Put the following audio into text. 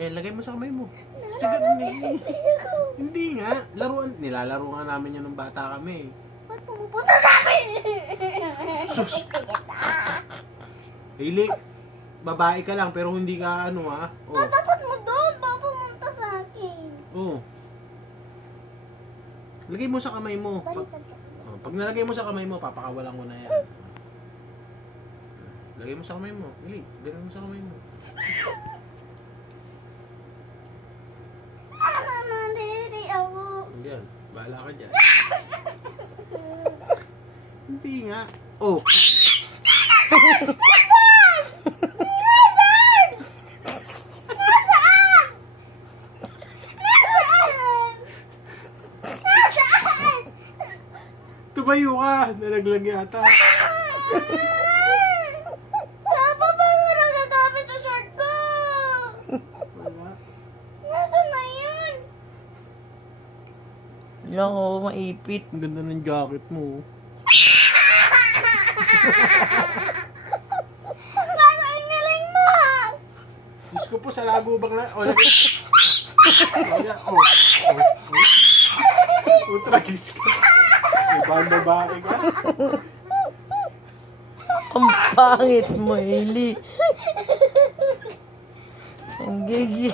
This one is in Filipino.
Eh, lagay mo sa kamay mo. Sige, hindi nga. Laruan. Nilalaro nga namin yun nung bata kami. Ba't pumupunta sa akin? Sus! Hailey, babae ka lang pero hindi ka ano ha. Oh. Tatapat mo doon, baka pumunta sa akin. Oh. Lagay mo sa kamay mo. Baliktad kasi. Pag nalagay mo sa kamay mo, papakawalan ko na yan. Lagay mo sa kamay mo. Hailey, lagay mo sa kamay mo. Hindi ako. Hindi yan. Bahala ka dyan. Hindi nga. Oh. Tumayo ka. Nalaglag yata. Papa, bakit nagagamit sa short ko? Wala. Nasaan na yun? Lang ako maipit. Ang ganda ng jacket mo. Paano ang galing mo? Diyos ko po, sa lago bang na... Oh, lagay. Oh, yeah. Oh. Tragis ka. Ibang babae ka. Ang pangit mo, Hailey. Ang gigis.